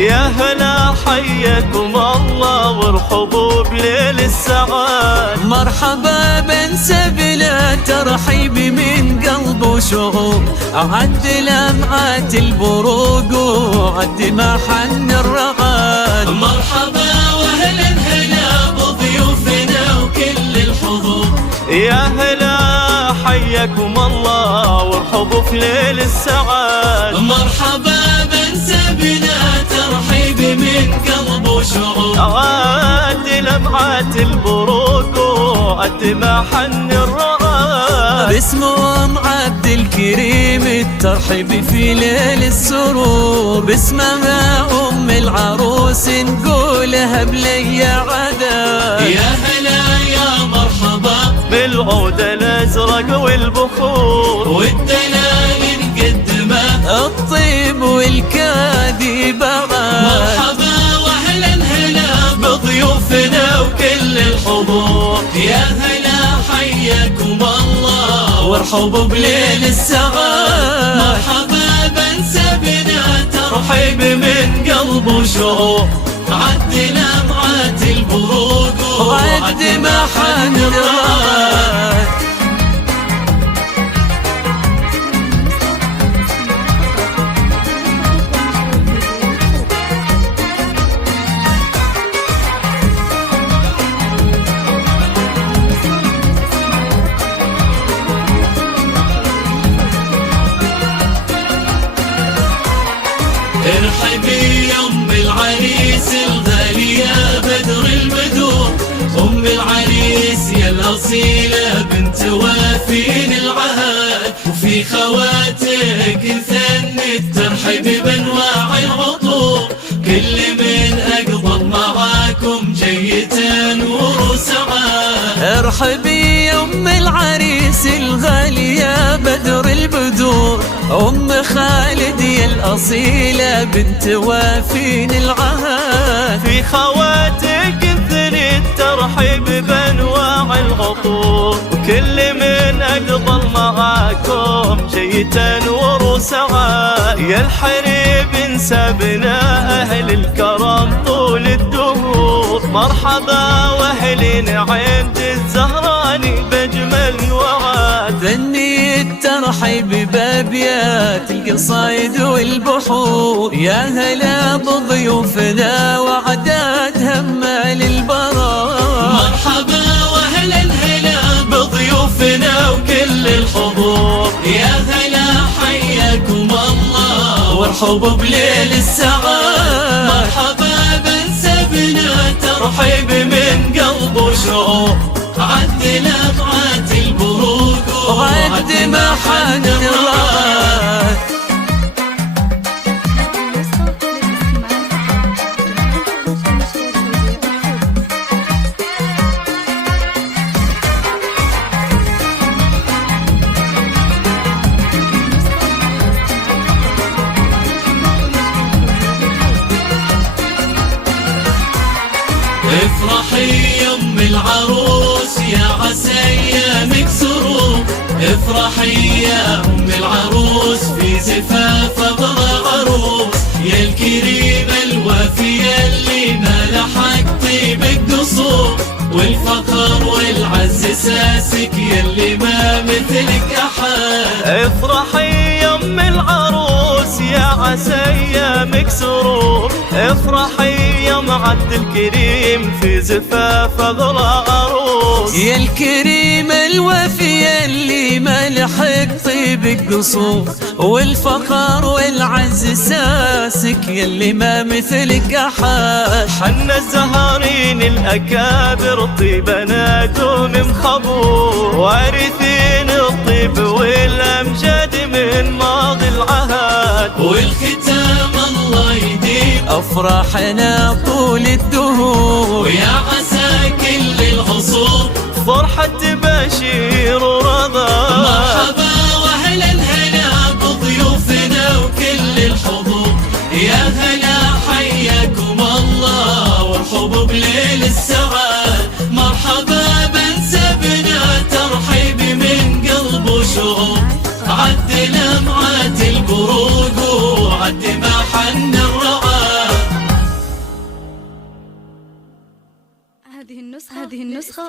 يا هلا حياكم الله وارحبوا بليل السعاد. مرحبا بن سبلة ترحيب من قلب وشوق، عد لمعات البروق وعد ما حن الرغاد. مرحبا واهلا هلا بضيوفنا وكل الحضور، يا هلا حياكم الله وارحبوا في ليل السعاد. مرحبا بن سبلة ترحيب من قلب وشعور، عاد لمعات البروق وعد ما حن الرغاد. باسم ام عبد الكريم الترحيب في ليل السرور، باسمها ام العروس نقولها بلي عدا. يا هلا يا مرحبا بالعود الازرق والبخور والدلال نقدمه الطيب والكادي بعد. مرحبا واهلا هلا بضيوفنا وكل الحضور، يا هلا حياكم الله وارحبوا بليل السعاد. مرحبا بن سبلة ترحيب من قلب وشوق، عد لمعات البروق وعد ما حن الرغاد. ارحبي يا ام العريس الغالية بدر البدور، ام العريس يا الاصيلة بنت وافين العهد، وفي خواتك نثني الترحيب بانواع العطور، كل من اقبض معاكم جية نور وسعاد. ارحبي يا ام العريس الغالية بدر البدور، ام خالد يا الاصيلة بنت وافين العهد. في خواتك انثني الترحيب بانواع العطور، وكل من اقبل معاكم جاي تنور وسعاد. يا الحريب نسبنا اهل الكرم طول الدهور، مرحبا واهلين عند الزهراني باجمل وعاد. ثني الترحيب بابيات القصايد والبحور، يا هلا بضيوفنا وعداد همال البراء. مرحبا واهلا هلا بضيوفنا وكل الحضور، يا هلا حياكم الله وارحبوا بليل السعاد. مرحبا بن سبلة ترحيب من قلب وشوق، عد لمعات البروق وعد ما حن الرغاد. افرحي يا ام العروس يا عسى ايامك سرور، افرحي يا ام العروس في زفاف ابرى عروس، يا الكريمة الوافية اللي ما لحق طيبك قصور، والفخر والعز ساسك يلي ما مثلك احد. افرحي يا ام العروس يا عسى ايامك سرور، افرحي يا معد الكريم في زفاف اغلى عروس. يا الكريمة الوافية اللي ما لحق طيبك قصور، والفخر والعز ساسك يلي ما مثلك احد. حنا الزهارين الاكابر طيبنا دوم مخبور، وارثين الطيب والامجاد من ماضي العهد، والختام الله يديم افراحنا طول الدهور، ويا عسى كل العصور فرحة بشير ورضا. مرحبا واهلا هلا بضيوفنا وكل الحضور، يا هلا حياكم الله وارحبوا بليل السعاد. مرحبا بن سبلة ترحيب من قلب وشوق، عد لمعات البروق وعد ما حن الرعاد. نسخة